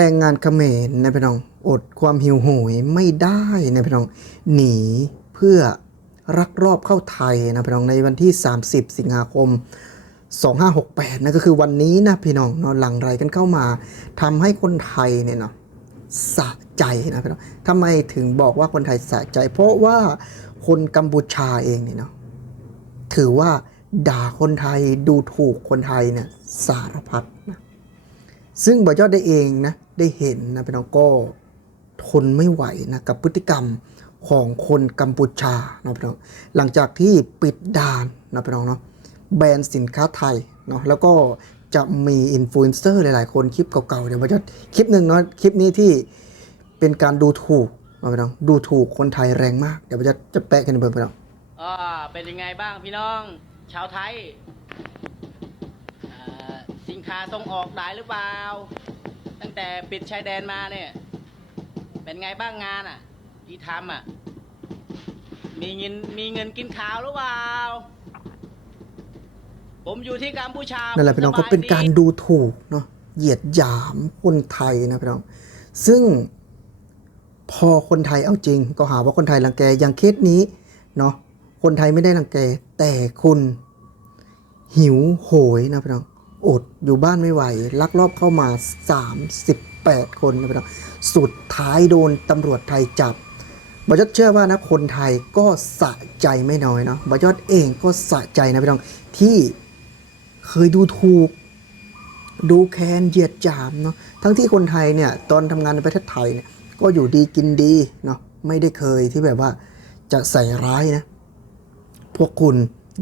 แรงงานเขมรนะพี่น้อง อดความหิวโหยไม่ได้นะพี่น้อง หนีเพื่อรักรอบเข้าไทยนะพี่น้องในวันที่ 30 สิงหาคม 2568นั่นก็คือวันนี้นะพี่น้องเนาะหลังไหลกันเข้ามาทำให้คนไทยเนี่ยเนาะสะใจนะพี่น้องทำไมถึงบอกว่าคนไทยสะใจ เพราะว่าคนกัมพูชาเองเนี่ยเนาะถือว่าด่าคนไทยดูถูกคนไทยเนี่ยสารพัดนะ ซึ่งบอยอดได้เองนะได้เห็นนะพี่น้องก็ทนไม่ไหวนะกับพฤติกรรมของคนกัมพูชานะพี่น้องหลังจากที่ปิดด่านนะพี่น้องเนาะแบนด์สินค้าไทยเนาะแล้วก็จะมีอินฟลูเอนเซอร์หลาย ๆ คนคลิปเก่า ๆ เดี๋ยวบอยอดคลิปหนึ่งเนาะคลิปนี้ที่เป็นการดูถูกนะพี่น้องดูถูกคนไทยแรงมาก เดี๋ยวบอยอดจะแปะกันเบอร์พี่น้องอ่าเป็นยังไงบ้างพี่น้อง ชาวไทย สินค้าส่งออกได้หรือเปล่า ตั้งแต่ปิดชายแดนมาเนี่ย เป็นไงบ้างงานอะ ที่ทำอะ มีเงินมีเงินกินข้าวหรือเปล่า ผมอยู่ที่กัมพูชานั่นแหละพี่น้องผมก็สบายเป็นการดีดูถูกเนาะเหยียดหยามคนไทยนะพี่น้องซึ่งพอคนไทยเอาจริง ก็หาว่าคนไทยรังแกอย่างเคสนี้เนาะคนไทยไม่ได้รังแกแต่คุณหิวโหยนะพี่น้อง อดอยู่บ้านไม่ไหว ลักลอบเข้ามา 38 คนนะพี่น้องสุดท้ายโดนตำรวจไทยจับบอยอดเชื่อว่านะคนไทยก็สะใจไม่น้อยเนาะบอยอดเองก็สะใจนะพี่น้องที่เคยดูถูก ดูแคลนเหยียดหยามเนาะทั้งที่คนไทยเนี่ยตอนทำงานในประเทศไทยเนี่ยก็อยู่ดีกินดีเนาะไม่ได้เคยที่แบบว่าจะใส่ร้ายนะ พวกคุณ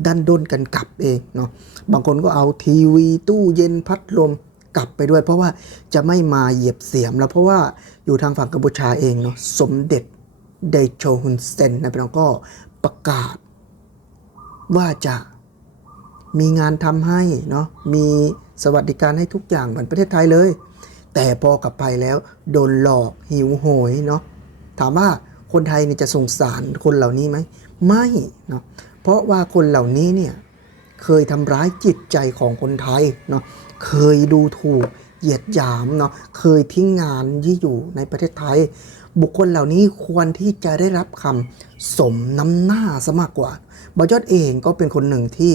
ดันด้นกันกลับเองเนาะบางคนก็เอาทีวีตู้เย็นพัดลมกลับไปด้วย เพราะว่าจะไม่มาเหยียบเสียมแล้วเพราะว่าอยู่ทางฝั่งกัมพูชาเองเนาะสมเด็จไดโชฮุนเซนนะพี่น้องก็ประกาศ ว่าจะมีงานทำให้เนาะมีสวัสดิการให้ทุกอย่างเหมือนประเทศไทยเลย แต่พอกลับไปแล้วโดนหลอกหิวโหยเนาะถามว่าคนไทยเนี่ยจะสงสารคนเหล่านี้ไหมไม่เนาะ ราะว่าคนเหล่านี้เนี่ยเคยทำร้ายจิตใจของคนไทยเนาะเคยดูถูกเหยียดหยามเนาะเคยทิ้งงานที่อยู่ในประเทศไทย บุคคลเหล่านี้ควรที่จะได้รับคำสมน้ำหน้าซะมากกว่าบอยอดเองก็เป็นคนหนึ่งที่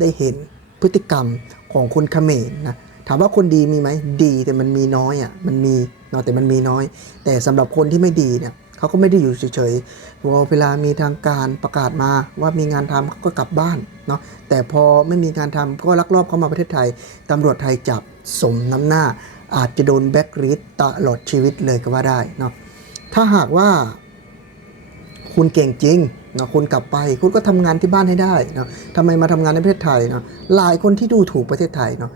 ได้เห็นพฤติกรรมของคนเขมรนะถามว่าคนดีมีไหมดีแต่มันมีน้อยอะมันมีเนาะแต่มันมีน้อย แต่สำหรับคนที่ไม่ดีเนี่ย เขาก็ไม่ได้อยู่เฉยๆพอเวลามีทางการประกาศมาว่ามีงานทำเขาก็กลับบ้านเนาะแต่พอไม่มีงานทำก็ลักลอบเข้ามาประเทศไทยตำรวจไทยจับสมน้ำหน้า อาจจะโดนแบ็กลิสตลอดชีวิตเลยก็ว่าได้เนาะถ้าหากว่าคุณเก่งจริงเนาะคุณกลับไปคุณก็ทำงานที่บ้านให้ได้เนาะทำไมมาทำงานในประเทศไทยเนาะหลายคนที่ดูถูกประเทศไทยเนาะ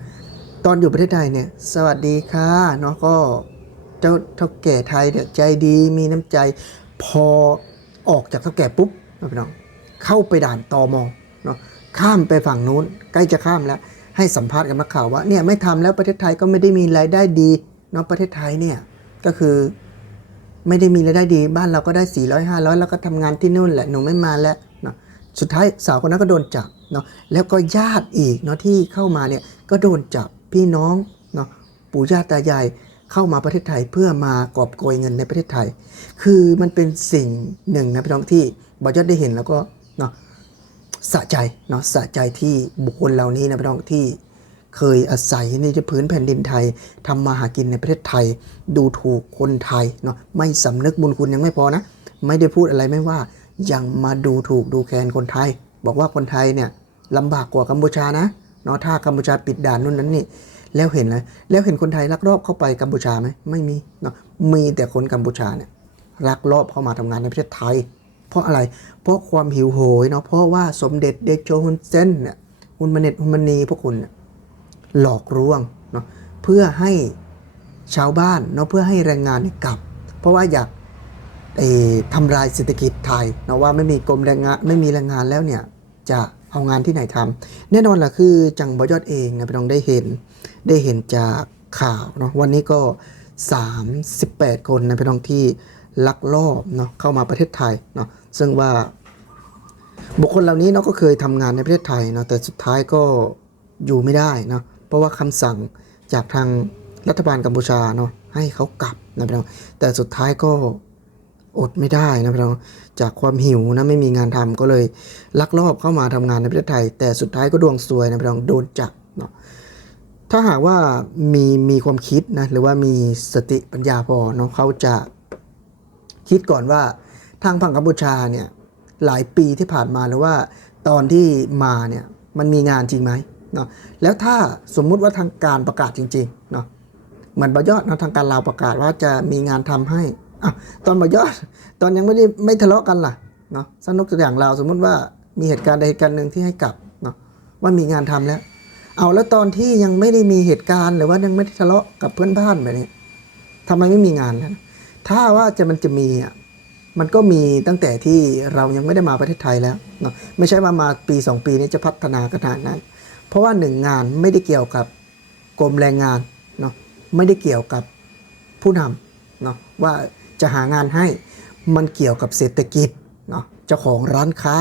ตอนอยู่ประเทศไทยเนี่ย สวัสดีค่ะเนาะก็ เจ้าเท่าแก่ไทยเนี่ยใจดีมีน้ำใจ พอออกจากเท่าแก่ปุ๊บนะพี่น้องเข้าไปด่านตอมเนาะข้ามไปฝั่งนู้น ใกล้จะข้ามแล้ว ให้สัมภาษณ์กับนักข่าวว่าเนี่ยไม่ทำแล้วประเทศไทยก็ไม่ได้มีรายได้ดีเนาะประเทศไทยเนี่ยก็คือไม่ได้มีรายได้ดี บ้านเราก็ได้ 400 500 แล้วก็ทำงานที่นู่นแหละหนูไม่มาแล้วเนาะสุดท้ายสาวคนนั้นก็โดนจับเนาะแล้วก็ญาติอีกเนาะที่เข้ามาเนี่ยก็โดนจับพี่น้องเนาะปู่ย่าตายาย เข้ามาประเทศไทยเพื่อมากอบโกยเงินในประเทศไทย คือมันเป็นสิ่งหนึ่งนะพี่น้องที่บอยอดได้เห็นแล้วก็เนาะสะใจเนาะสะใจที่บุคคลเหล่านี้นะพี่น้องที่เคยอาศัยในพื้นแผ่นดินไทยทำมาหากินในประเทศไทย ดูถูกคนไทยเนาะไม่สำนึกบุญคุณยังไม่พอนะ ไม่ได้พูดอะไรไม่ว่ายังมาดูถูกดูแคลนคนไทย บอกว่าคนไทยเนี่ยลำบากกว่ากัมพูชานะเนาะถ้ากัมพูชาปิดด่านนู่นนั้นนี่ แล้วเห็นเลยแล้วเห็นคนไทยลักลอบเข้าไปกัมพูชาไหมไม่มีเนาะมีแต่คนกัมพูชาเนี่ยลักลอบเข้ามาทำงานในประเทศไทย เพราะอะไร เพราะความหิวโหยเนาะเพราะว่าสมเด็จเดโชฮุนเซนเนี่ยฮุนมาเน็ตฮุนมานีพวกคุณเนี่ยหลอกลวงเนาะเพื่อให้ชาวบ้านเนาะเพื่อให้แรงงานเนี่ยกลับ เพราะว่าอยากเออทำลายเศรษฐกิจไทยเนาะว่าไม่มีกรมแรงงานไม่มีแรงงานแล้วเนี่ยจะเอางานที่ไหนทำแน่นอนล่ะคือจังบอยอดเองนะพี่น้องได้เห็น ได้เห็นจากข่าวเนาะวันนี้ก็ 38 คนนะพี่น้องที่ลักลอบเนาะเข้ามาประเทศไทยเนาะซึ่งว่าบุคคลเหล่านี้เนาะก็เคยทำงานในประเทศไทยเนาะแต่สุดท้ายก็อยู่ไม่ได้เนาะเพราะว่าคำสั่งจากทางรัฐบาลกัมพูชาเนาะให้เขากลับนะพี่น้องแต่สุดท้ายก็อดไม่ได้นะพี่น้องจากความหิวนะไม่มีงานทำก็เลยลักลอบเข้ามาทำงานในประเทศไทย แต่สุดท้ายก็ดวงซวยนะพี่น้องโดนจับเนาะ ถ้าหากว่ามีมีความคิดนะหรือว่ามีสติปัญญาพอเนาะเขาจะคิดก่อนว่าทางฝั่งกัมพูชาเนี่ยหลายปีที่ผ่านมาหรือว่าตอนที่มาเนี่ยมันมีงานจริงไหมเนาะแล้วถ้าสมมุติว่าทางการประกาศจริงๆเนาะเหมือนบยอดนะทางการลาวประกาศว่าจะมีงานทำให้อะตอนบยอดตอนยังไม่ได้ไม่ทะเลาะกันล่ะเนาะสนุกตัวอย่างลาวสมมุติว่ามีเหตุการณ์ใดเหตุการณ์หนึ่งที่ให้กลับเนาะว่ามีงานทำแล้ว เอาแล้วตอนที่ยังไม่ได้มีเหตุการณ์หรือว่ายังไม่ได้ทะเลาะกับเพื่อนบ้านแบบนี้ทำไมไม่มีงานแล้วถ้าว่าจะมันจะมีอะมันก็มีตั้งแต่ที่เรายังไม่ได้มาประเทศไทยแล้วเนาะไม่ใช่ว่ามาปีสองปีนี้จะพัฒนาขนาดนั้น เพราะว่าหนึ่งงานไม่ได้เกี่ยวกับกรมแรงงานเนาะไม่ได้เกี่ยวกับผู้นำเนาะว่าจะหางานให้มันเกี่ยวกับเศรษฐกิจเนาะเจ้าของร้านค้า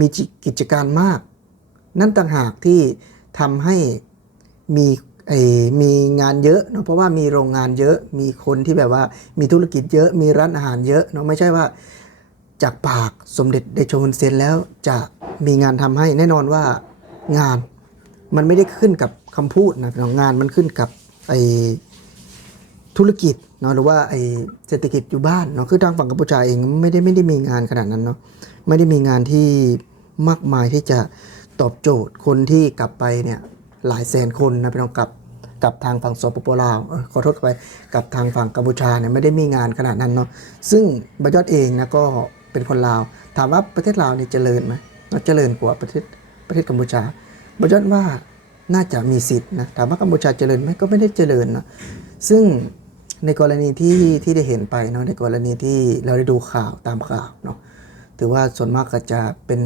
มีกิจการมาก นั่นต่างหากที่ ทำให้มีไอ้มีงานเยอะเนาะเพราะว่ามีโรงงานเยอะมีคนที่แบบว่ามีธุรกิจเยอะมีร้านอาหารเยอะเนาะไม่ใช่ว่าจากปากสมเด็จเดโชฮุนเซนแล้วจะมีงานทำให้แน่นอนว่างานมันไม่ได้ขึ้นกับคำพูดนะพี่น้องงานมันขึ้นกับไอธุรกิจเนาะหรือว่าไอเศรษฐกิจอยู่บ้านเนาะคือทางฝั่งกัมพูชาเองไม่ได้ไม่ได้มีงานขนาดนั้นเนาะไม่ได้มีงานที่มากมายที่จะ ตอบโจทย์คนที่กลับไปเนี่ยหลายแสนคนนะพี่น้องกลับกับทางฝั่งสปปลาวขอโทษไปกับทางฝั่งกัมพูชาเนี่ยไม่ได้มีงานขนาดนั้นเนาะซึ่งบยอดเองนะก็เป็นคนลาว ถามว่าประเทศลาวเนี่ยเจริญไหมเนาเจริญกว่าประเทศประเทศกัมพูชาบยอดว่าน่าจะมีสิทธิ์นะถามว่ากัมพูชาเจริญไหมก็ไม่ได้เจริญนะซึ่งในกรณีที่ที่ได้เห็นไปเนาะในกรณีที่เราได้ดูข่าวตามข่าวเนาะถือว่าส่วนมากก็จะเป็น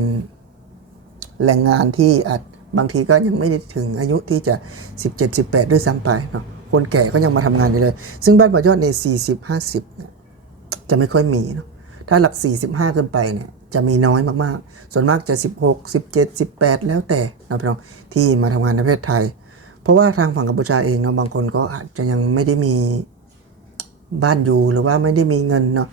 แรงงานที่อาจบางทีก็ยังไม่ได้ถึงอายุที่จะ 17 18 ด้วยซ้ำไปเนาะคนแก่ก็ยังมาทำงานอยู่เลย ซึ่งบ้านบยอดใน 40 50เนี่ยจะไม่ค่อยมีเนาะถ้าหลัก 45 ขึ้นไปเนี่ยจะมีน้อยมากๆ ส่วนมากจะ 16 17 18 แล้วแต่นะพี่น้องที่มาทำงานในประเทศไทย เพราะว่าทางฝั่งกัมพูชาเองเนาะบางคนก็อาจจะยังไม่ได้มีบ้านอยู่หรือว่าไม่ได้มีเงินเนาะ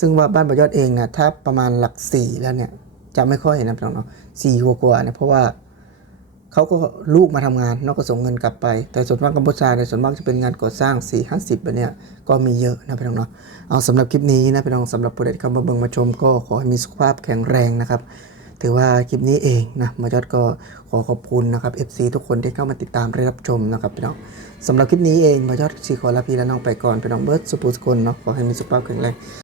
ซึ่งว่าบ้านประยอดเองเนี่ยถ้าประมาณหลักสี่แล้วเนี่ย จะไม่ค่อยนะพี่น้องเนาะสี่กว่าเนี่ยเพราะว่าเขาก็ลูกมาทำงานนอกก็ส่งเงินกลับไป แต่ส่วนมากกัมพูชาเนี่ยส่วนมากจะเป็นงานก่อสร้าง4ี่ห้าสิบแบบเนี้ยก็มีเยอะนะพี่น้องเนาะเอาสำหรับคลิปนี้นะพี่น้องสำหรับผู้ใดที่เข้ามาเบิ่งมาชมก็ขอให้มีสุขภาพแข็งแรงนะครับถือว่าคลิปนี้เองนะมายอดก็ขอขอบคุณนะครับ FC ทุกคนที่เข้ามาติดตามรับชมนะครับพี่น้องสำหรับคลิปนี้เองมายอดสีขอลาพี่และน้องไปก่อนพี่น้องเบิร์ดสุภูสกุลเนาะขอให้มีสุขภาพแข็งแรง